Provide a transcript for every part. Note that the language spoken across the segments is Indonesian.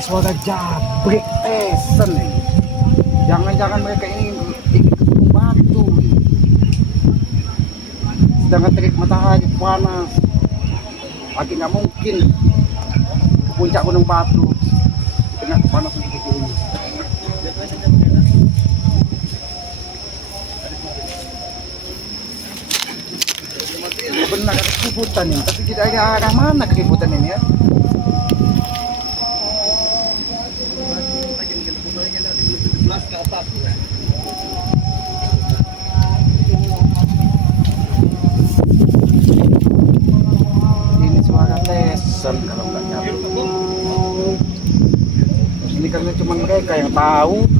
suara jabrik tesen nih. Jangan-jangan mereka ini ingin ke Gunung Batu. Sedangkan terik matahari panas. Lagi nggak mungkin ke puncak Gunung Batu di tengah kepanasan seperti ini. Benar ada keributan ini, tapi tidak ada arah mana keributan ini ya. Ini suara tesen kalau nggak nyambung. Terus ini karena cuma mereka yang tahu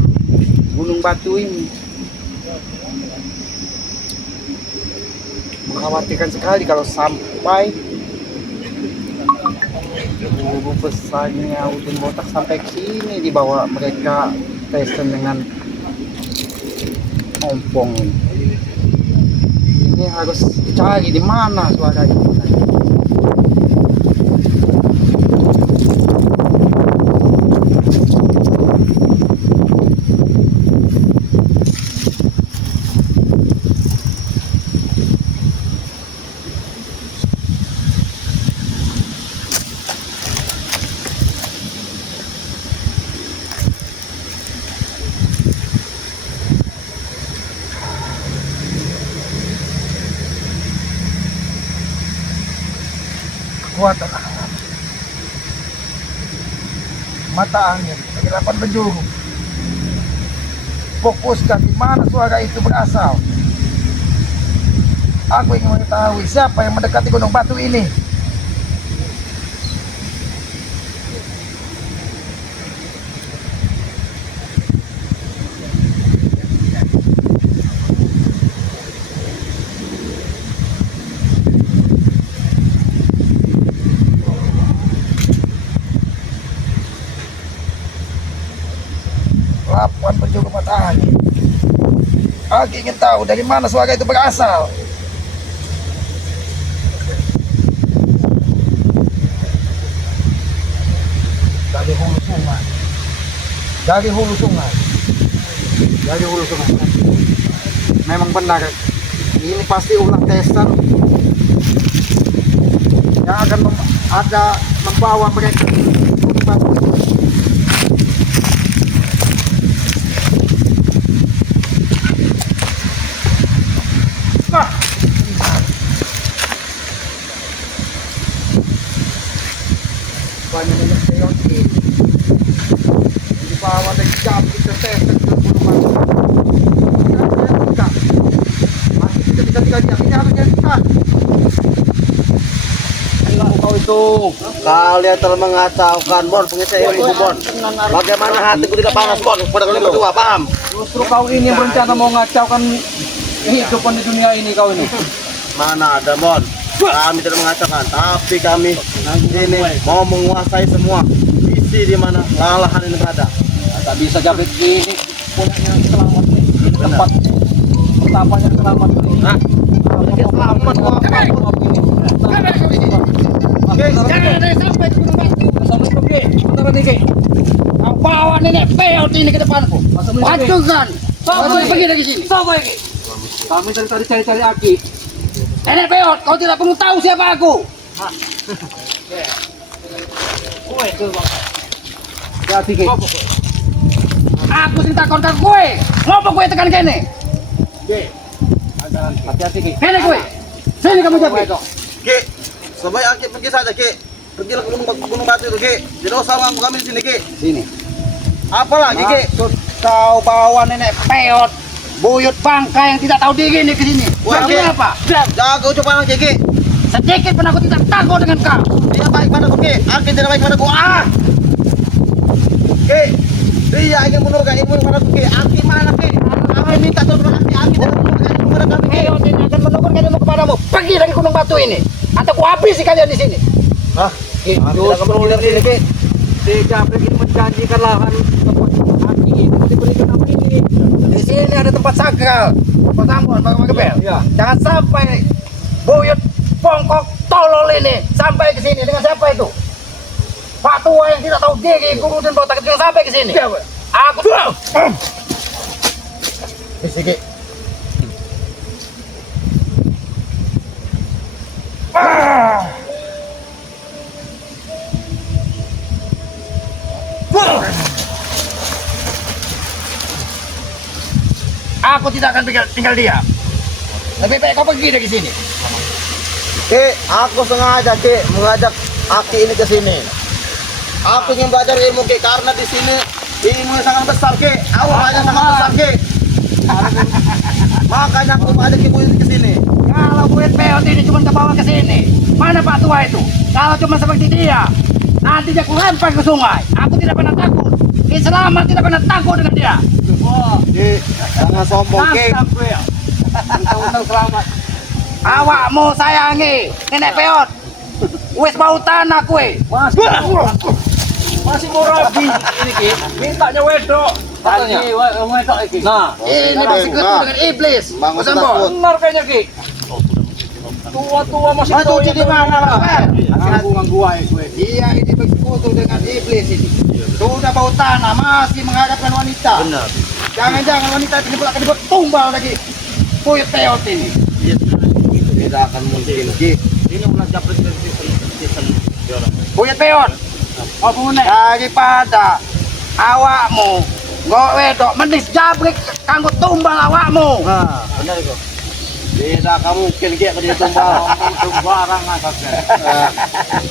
Gunung Batu ini. Mengkhawatirkan sekali kalau sampai guru besarnya Udin Botak sampai ke sini dibawa mereka tesen dengan ompong ini. Ini harus dicari di mana suara itu. Kekuatan alam, mata angin, kegelapan penjuru, fokuskan di mana suara itu berasal. Aku ingin mengetahui siapa yang mendekati Gunung Batu ini. Lapuan penjuru mata angin. Aku ingin tahu dari mana suara itu berasal. Dari hulu sungai. Dari hulu sungai. Dari hulu sungai. Memang benar. Ini pasti ulah tesen yang akan membawa mereka ke Gunung Batu. Banyak peon ini dibawa dari jam kita tesen ke Gunung Batu. Masih ketika dia ini harus jadi Kau itu kalian telah mengacaukan Bon, pengisah ilmu Bon. Bagaimana hatiku tidak panas Bon pada kalian berdua, paham? Justru kau ini berencana mau ngacaukan kehidupan di dunia ini kau ini. Mana ada Bon? Kami tidak mengacaukan, tapi kami ini mau menguasai semua sisi di mana lalahan ini berada. Tak bisa jabrik ini punyanya selamat nih. Tempat pertamanya selamat nih. Hah? Selamat Jangan ada yang sampai ke Gunung Batu. Assalamualaikum Ki. Bentar nih Ki. Kau bawa nenek peot ini ke depanku. Pacukan. Kau pergi dari sini. Siapa Ki? Kami tadi cari-cari Aki. Nenek peot, kau tidak perlu tahu siapa aku. Hati Ki. Aku cerita kontak kue. Ngopo kue tekan kene? Hati-hati Ki. Kene kue. Sini kamu jadi. Ki, sebaik Aki pergi saja Ki. Pergilah ke Gunung Batu itu Ki. Tidak usah ganggu kami di sini Ki. Sini. Apalagi Ki? Maksud kau bawa nenek peot, buyut bangka yang tidak tahu diri ini ke sini. Wah, Maksudnya Ki. apa? Jaga ucapan Aki Ki. Sedikit pun aku tidak takut dengan kau. Dia baik padaku Ki. Aki tidak baik padaku. Ki, dia ingin menurunkan ilmu padaku Ki. Aki mana Ki? Kami minta tolong Aki. Aki tidak menurunkan ilmu kepada kami Ki. Peot ini akan menurunkan ilmu kepadamu. Pergi dari Gunung Batu ini, atau ku habisi kalian di sini. Hah? Ki, Justru ini si Jabrik ini menjanjikan lahan tempat Aki ini diberikan nama ini. Di sini ada tempat sakral. Kau tahu Bang Gebel? Iya. Jangan sampai buyut pongkok tolol ini sampai ke sini dengan siapa itu? Pak tua yang tidak tahu diri, guru dan botak itu yang sampai ke sini. Aku Sige. Aku tidak akan tinggal dia. Lebih baik kau pergi dari sini. Ki, aku sengaja Ki mengajak Aki ini ke sini. Aku ingin belajar ilmu Ki karena di sini ilmu yang sangat besar Ki. Auranya sangat besar Ki. Makanya aku mengajak ibu ini ke sini. Kalau buat peot ini cuma kebawa ke sini, mana Pak tua itu? Kalau cuma seperti dia, nanti dia lempar ke sungai. Aku tidak pernah takut. Selamat tidak pernah takut dengan dia. Ki, jangan sombong Ki. Untung selamat. Awakmu sayangi nenek peot. Wes bau tanah kue. Masih mau rabi ini Ki. Mintanya wedok. Katanya. Wedok iki. Nah, Ini bersekutu dengan iblis. Bang, Mas sudah Ambo. takut. benar kayaknya Ki. Tua-tua masih Mas cuci di mana, Pak? Hubungan gua ya gue. Dia ini bersekutu dengan iblis ini. Sudah bau tanah, masih menghadapkan wanita. Benar. Jangan-jangan wanita ini pula akan dibuat tumbal lagi. Kuyut peot ini. Tidak akan mungkin Ki. Ini ulah japret season. Kuyut peot. Apa meneh? Daripada awakmu ngok wedok mending jabrik kanggo tumbal awakmu. Nah, benar itu. Tidak akan mungkin Ki kalau dia tumbal. Sembarang atasnya.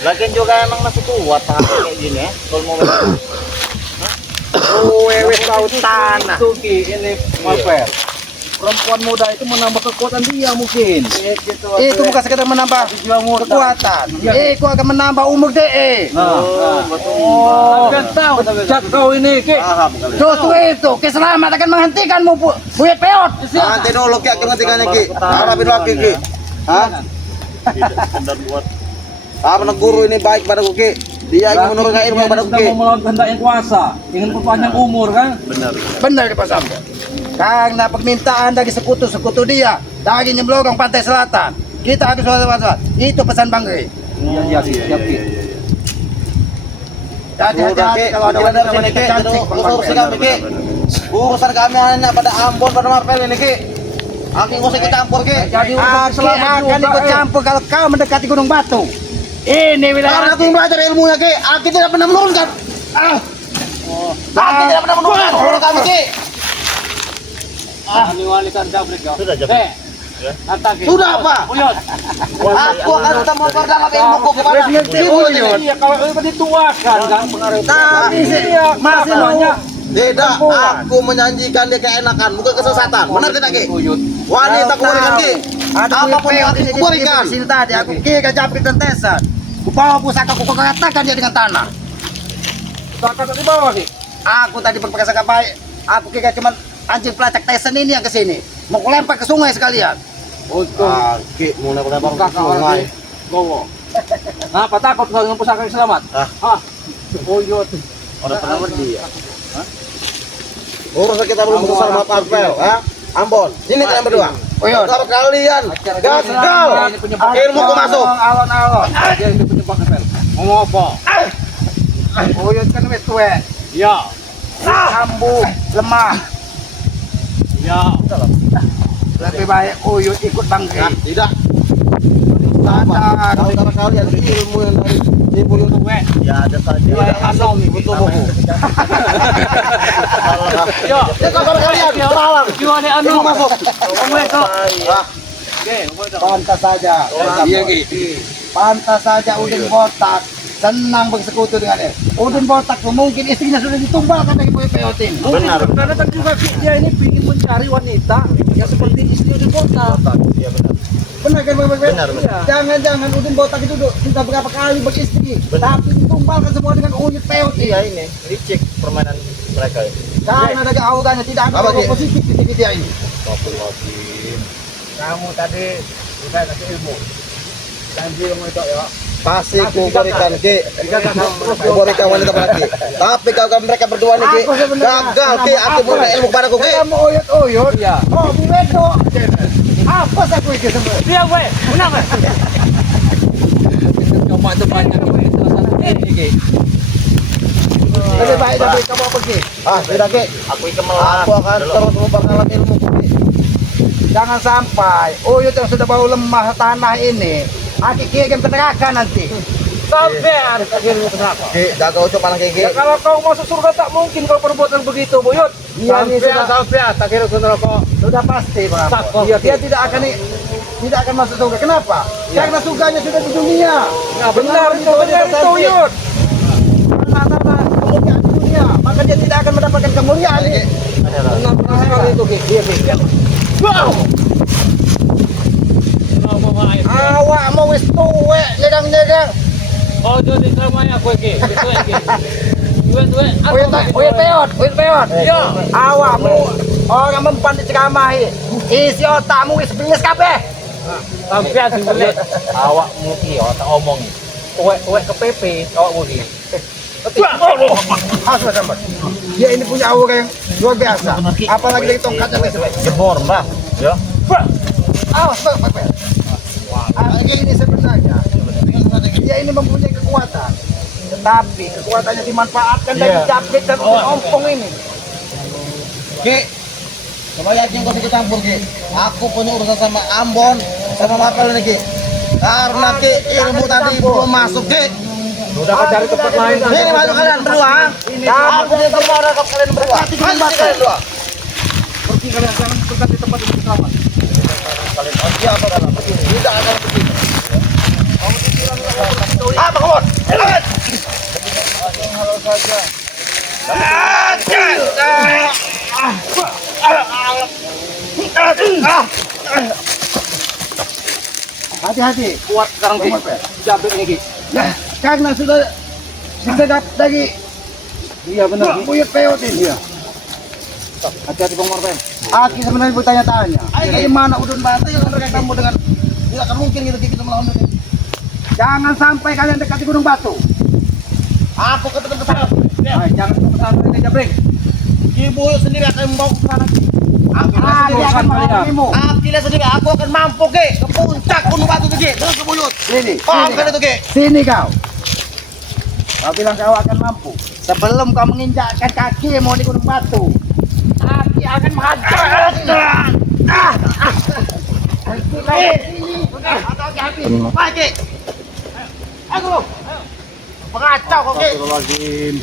Lagian juga emang masih kuat kayak gini ya. Kalau mau Wes bau tanah. Itu Ki, ini Marvel. Perempuan muda itu menambah kekuatan dia mungkin. Itu bukan sekedar menambah kekuatan. Itu akan menambah umur DE. Kan tahu cak kau ini Ki. paham kali. Justru itu, keselamatan akan menghentikanmu, buyut peot. Nanti dulu Ki akan ngertikan Ki. Harapin lagi Ki. Hah? Apa guru ini baik padaku Ki. Dia ingin menurunkan ilmu padaku Ki. Mau melawan kehendak yang kuasa, ingin perpanjang umur kan? Benar di Pak Sambo. Karena permintaan dari sekutu-sekutu dia dari Nyemblorong Pantai Selatan, kita harus waspada. Itu pesan Bang Gri. Iya siap Ki. Jadi Udah hati-hati Ki, kalau ada kita dari sini wanita Ki. cantik. Bang Urusan Bang. kami Ki. Urusan kami hanya pada Ambon pada Marvel ini Ki. Aku nggak usah ikut campur Ki. Jadi Aki akan ikut campur kalau kau mendekati Gunung Batu. Ini Karena wilayah aku belajar ilmunya Ki. Aku tidak pernah menurunkan. Aku tidak pernah menurunkan ilmu kami Ki. Ini wanita jabrik ya. Sudah jabrik. Kata Ki. Sudah apa? Uyut. Aku akan tetap memperdalam ilmuku kepada ibu ini. Iya kalau itu dituakan kan pengaruh. Tapi Iya, masih mau tidak, aku menyanjikan dia keenakan, bukan kesesatan. Benar tidak Ki? Uyut. Wanita aku berikan Ki. ada Apapun yang aku berikan. Di sini tadi aku kira jabrik dan tesan. Ku bawa pusaka ku katakan dia dengan tanah. Kakak di bawah Ki. Aku tadi berprasangka baik. Aku kira cuma anjing pelacak tesan ini yang kesini. Mau ku lempar ke sungai sekalian. Untung Ki, mulai lempar ke kakak orang sungai. ini gowo. Ngapa takut kau dengan pusaka yang selamat? Ah. Uyut. Udah pernah dia. Urusan kita belum selesai sama Marvel, Ambon, sini kalian berdua. Uyut. Kalau kalian gagal, ilmuku masuk. Alon-alon. Dia itu penyebab Marvel. Ngomong apa? Uyut kan wis tuwek. Ya. Kambuh, lemah. Ya. Lebih baik Uyut ikut Bang Gri. Tidak. Kalau sama kalian ilmu yang dari ibu yang ya ada saja. Anomi Butuh buku. Ya. Ya kabar kalian, salam. Gimana anu? Ilmu masuk. Kamu itu. Ah, Oke, kamu itu. Pantas saja. Iya Ki. Pantas saja Udin Botak senang bersekutu dengan dia. Udin Botak mungkin istrinya sudah ditumbalkan dari Boy Peot ini. Benar. Karena kan juga Ki, dia ini ingin mencari wanita yang seperti istri Udin Botak. Iya benar. Benar kan Boy Peot? Benar, benar. Jangan-jangan Udin Botak itu sudah berapa kali beristri, tapi ditumbalkan semua dengan Uyut Peot ini. Iya ini, licik permainan mereka ini. Karena ada auranya tidak ada Apa, Ki? yang positif di dia ini. Astagfirullahaladzim. Kamu tadi sudah kasih ilmu. Janji yang itu ya. Pasti ku berikan Ki. Ku berikan wanita lagi. Tapi kalau mereka berdua nih Ki, Aku sebenarnya- gagal Ki. Aku berikan ilmu kepadaku Ki. Kamu uyut-uyut. Iya. Oh, Bu Wedo. Apa sih aku itu semua? Dia gue, kenapa? Coba itu banyak ini salah satu ini Ki. Lebih baik Jabrik kamu pergi. Tidak Ki. Aku ikan melarang. Aku akan terus memperkenalkan ilmu Ki. Jangan sampai Uyut yang sudah bau lemah tanah ini Aki kirim ke neraka nanti. Sampean akhirnya kenapa? Ki, jaga ucap anak Ki. Ya kalau kau masuk surga tak mungkin kau perbuatan begitu, Buyut. Iya, ini sudah Sampean tak kira ke neraka. sudah pasti Pak. Takut. Dia tidak akan masuk surga. Kenapa? Karena surganya sudah di dunia. Ya benar itu Buyut. Tanah kemuliaan di dunia, maka dia tidak akan mendapatkan kemuliaan ini. Benar sekali itu, Ki. Iya, Ki. Wow. Awak mau wis tuwek nyerang-nyerang. Oh, jadi ramai aku iki. Gitu iki. Uyut peot. Iya. Awakmu orang mempan diceramahi. Isi otakmu wis bengis kabeh. Sampean sing boleh. Awakmu ki tak omong. Tuwek ke PP awakmu ki. Asal sambat. Dia ini punya aura yang luar biasa. Apalagi dari tongkatnya wis. Jebor, Mbah. Ya. Awas, Pak. Ini sebenarnya dia ini mempunyai kekuatan, tetapi kekuatannya dimanfaatkan dari Jabrik dan ompong ini. Ki, coba yakin kau ikut campur Ki. Aku punya urusan sama Ambon, sama Mapel ini Ki. Karena Ki ilmu tadi belum masuk Ki. Udah kau cari tempat lain. Ini masuk kalian berdua. Aku dia semua ada kalian berdua. Masuk kalian berdua. Pergi kalian, jangan berkat di tempat ini selamat. Kalian siapa dalam begini? Tidak akan begini. Apa kawan? Silakan. Hati-hati. Kuat sekarang Ki. Jabrik ini Ki. Ya, karena sudah disedap dari Iya benar Ki. Uyut peot ini. Hati-hati Bang Marpen. Aki sebenarnya bertanya-tanya. Dari mana udun bantai yang mereka kamu dengan Tidak akan mungkin kita melawan ini. jangan sampai kalian dekati Gunung Batu. Aku ketemu ke sana. Jangan sampai ini Jabrik. Ibu sendiri akan membawa ke sana. Dia akan menghadapimu. Aku sendiri aku akan mampu Ki ke puncak Gunung Batu Ki. Terus ke Buyut. Sini. Paham kan itu Ki? Sini kau. Kau bilang kau akan mampu. Sebelum kau menginjakkan kaki mau di Gunung Batu, Aki akan menghajar. Baik Ki. Aku. Pengacau kok Ki. Astagfirullahaladzim.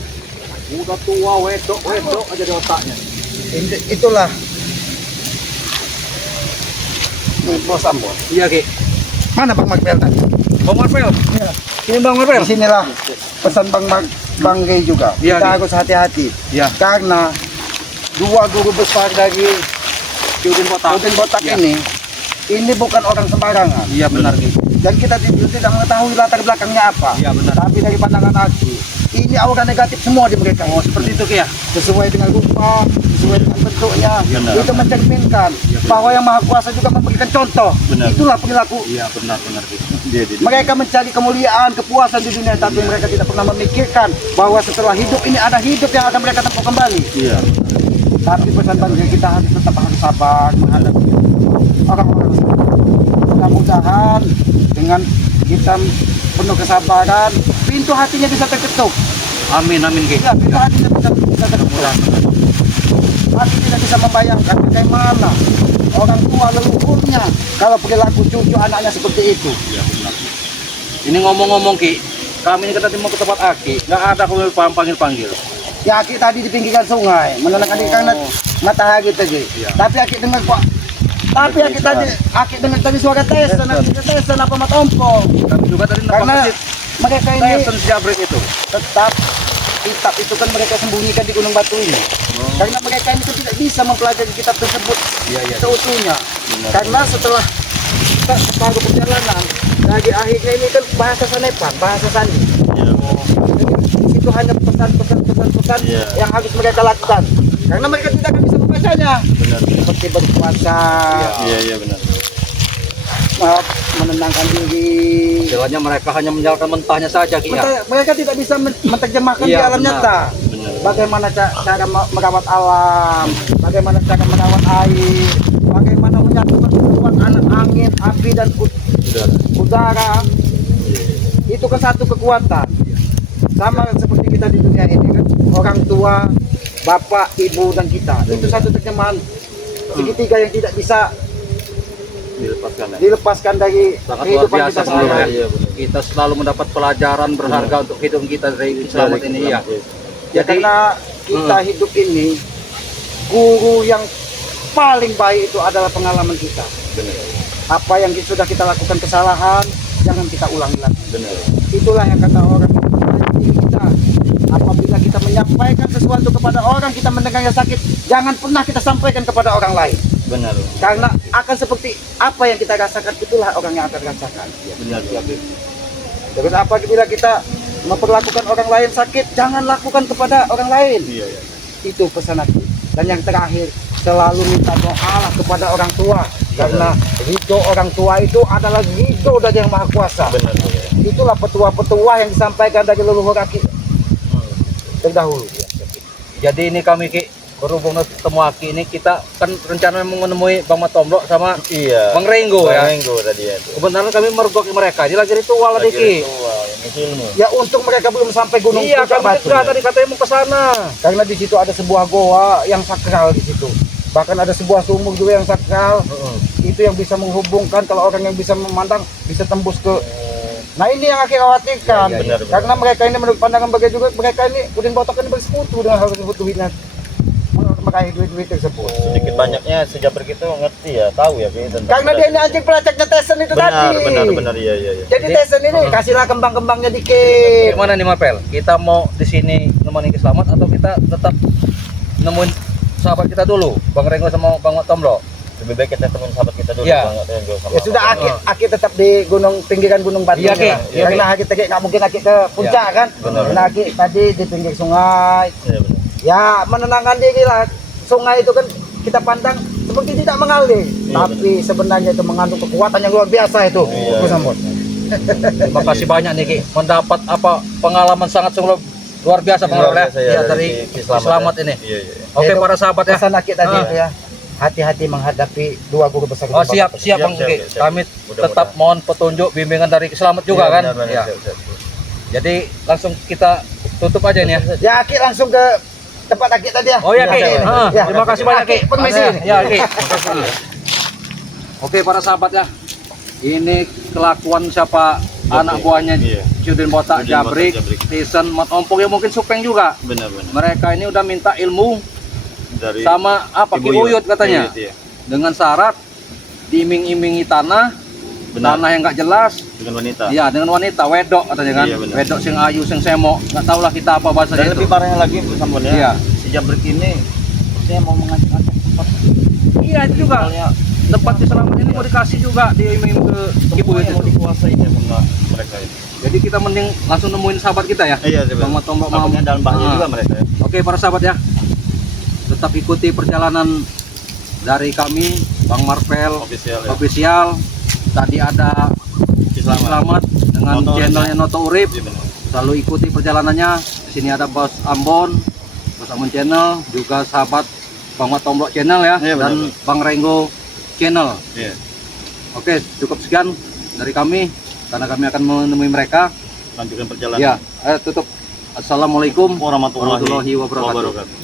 Udah tua wedok aja di otaknya. Itulah Bos Ambon. Iya Ki. Mana Bang Makbel tadi? Bang Marpen. Ini Bang Marpen. Di sinilah pesan Bang Gay juga. Iya, Kita nih. harus hati-hati. Iya. Karena dua guru besar dari Udin Botak. Udin Botak Iya. ini bukan orang sembarangan. Iya benar Ki. Dan kita tidak mengetahui latar belakangnya apa. Iya benar. Tapi dari pandangan Aki, ini aura negatif semua di mereka. Oh seperti itu Ki ya. Sesuai dengan rupa, sesuai dengan bentuknya, Benar. itu mencerminkan Iya, benar. bahwa yang Maha Kuasa juga memberikan contoh. Benar. Itulah perilaku. Iya benar Ki. Mereka mencari kemuliaan, kepuasan di dunia, tapi mereka tidak pernah memikirkan bahwa setelah hidup ini ada hidup yang akan mereka tempuh kembali. Iya. Tapi pesan bagi kita harus sabar menghadapi orang-orang. Mudah-mudahan dengan kita penuh kesabaran, pintu hatinya bisa terketuk. Amin Ki. Ya, pintu hatinya bisa terketuk. Hati tidak bisa membayangkan bagaimana orang tua leluhurnya kalau perilaku cucu anaknya seperti itu. Iya benar. Ini ngomong-ngomong Ki, kami ini tadi mau ke tempat Aki, nggak ada kami panggil-panggil. Ya, Aki tadi di pinggiran sungai, menenangkan diri karena matahari tadi. Iya. Tapi Aki dengar kok. Tapi Aki dengar tadi suara tesan apa mat ompong. Kami juga tadi Karena nampak mereka ini Tyson si Jabrik itu. tetap kitab itu kan mereka sembunyikan di Gunung Batu ini. Karena mereka ini kan tidak bisa mempelajari kitab tersebut Iya, iya. seutuhnya. Karena setelah separuh perjalanan, lagi akhirnya ini kan bahasa Sanepan, bahasa Sandi. Jadi itu hanya pesan-pesan yang harus mereka lakukan. Karena mereka tidak akan bisa membacanya. Benar. Seperti berpuasa, Iya benar. menenangkan diri. Jalannya mereka hanya menjalankan mentahnya saja Ki ya. Mereka tidak bisa menerjemahkan di Iya, alam benar. nyata. Benar. Bagaimana cara merawat alam, bagaimana cara merawat air, bagaimana menyatukan hubungan anak angin, api dan udara. Itu kan satu kekuatan. sama seperti kita di dunia ini kan, orang tua, bapak, ibu dan kita itu satu terjemahan segitiga yang tidak bisa dilepaskan dari Sangat luar kehidupan biasa kita sebenarnya. sehari-hari. Kita selalu mendapat pelajaran berharga untuk hidup kita dari selamat ini ya. Ya, Jadi karena kita hidup ini, guru yang paling baik itu adalah pengalaman kita. Apa yang sudah kita lakukan kesalahan, jangan kita ulangi lagi. Itulah yang kata orang diri kita. Apabila kita menyampaikan sesuatu kepada orang, kita mendengarnya sakit, jangan pernah kita sampaikan kepada orang lain. Benar. Karena akan seperti apa yang kita rasakan, itulah orang yang akan rasakan. Benar. Terus apabila kita memperlakukan orang lain sakit, jangan lakukan kepada orang lain. Iya. Itu pesan aku. Dan yang terakhir, selalu minta doa kepada orang tua. Karena ridho orang tua itu adalah ridho dari Yang Maha Kuasa. Benar. Itulah petua-petua yang disampaikan dari leluhur Aki terdahulu. jadi ini kami Ki berhubung ketemu Aki ini, kita kan rencana menemui Bang Matomblok sama Iya. Bang Renggo ya. Minggu tadi itu. Kebenaran kami mergoki mereka. Ini lagi ritual tadi Ki. Ilmu. Ya untung mereka belum sampai gunung Iya, Puncak kami Batu. juga tadi katanya mau ke sana. Karena di situ ada sebuah goa yang sakral di situ. Bahkan ada sebuah sumur juga yang sakral. Itu yang bisa menghubungkan, kalau orang yang bisa memandang bisa tembus ke. Nah ini yang akhir khawatirkan. Iya, benar. Karena mereka ini menurut pandangan mereka juga, mereka ini Udin Botok ini bersekutu dengan harus butuhinnya meraih duit-duit tersebut. Sedikit banyaknya sejabrik itu ngerti ya, tahu ya tentang. Karena dia ini anjing pelacaknya Tyson itu tadi. Benar iya. Jadi Tyson ini kasihlah kembang-kembangnya dikit. Gimana nih Mapel? Kita mau di sini nemenin Ki Slamet atau kita tetap nemuin sahabat kita dulu, Bang Renggo sama Bang Matomblok? Lebih baik kita temuin sahabat kita dulu. Iya. Ya sudah Aki tetap di pinggiran gunung Batu. Iya, Ki. Ya, karena Aki tadi nggak mungkin Aki ke puncak kan. Karena Aki tadi di pinggir sungai. Iya benar. Ya menenangkan diri lah. Sungai itu kan kita pandang seperti tidak mengalir, tapi sebenarnya itu mengandung kekuatan yang luar biasa itu. Iya. Bung Sambot. Terima kasih banyak nih Ki, mendapat pengalaman sangat luar biasa pengalaman ya dari Ki Slamet ini. Iya. Oke Itu para sahabat ya. Pesan Aki tadi itu ya. Hati-hati menghadapi dua guru besar. Oh siap Bang Ki. Kami tetap mohon petunjuk bimbingan dari Ki Slamet juga kan. Ya. Jadi langsung kita tutup aja ini ya. Ya Aki langsung ke tempat Aki tadi ya. Oh ya Ki. Ya. Terima kasih banyak Ki. Aki, permisi. Ya Ki. Oke para sahabat ya. Ini kelakuan siapa anak buahnya Udin Botak, Jabrik, Tyson, Mat Ompong yang mungkin Supeng juga. Benar. Mereka ini udah minta ilmu Dari sama apa Ki Uyut katanya. Iya. Dengan syarat diiming-imingi tanah yang nggak jelas. Dengan wanita. Iya, dengan wanita wedok katanya kan. Iya, benar. Wedok sing ayu sing semok. Nggak tahu lah kita apa bahasa Dan itu. lebih parahnya lagi sambalnya. Iya. Si Jabrik ini saya mau mengajak tempat Iya, itu juga. soalnya Tempat di Slamet ini mau dikasih juga diiming ke Ibu yang mau itu. dikuasai ya sama mereka itu. Jadi kita mending langsung nemuin sahabat kita ya. Iya, Bang Matomblok mau. Takutnya dalam bahaya juga mereka ya. Oke para sahabat ya. Tetap ikuti perjalanan dari kami Bang Marvel Official ya. official. Tadi ada Slamet dengan Noto channelnya Noto Urip. Iya benar. Selalu ikuti perjalanannya. Di sini ada Bos Ambon, Bos Ambon channel, juga sahabat Bang Matomblok channel ya, Iya, benar, dan Bang Renggo channel. Iya. Oke, cukup sekian dari kami karena kami akan menemui mereka. Lanjutkan perjalanan. Ya, tutup. Assalamualaikum Warahmatullahi warahmatullahi wabarakatuh. wabarakatuh.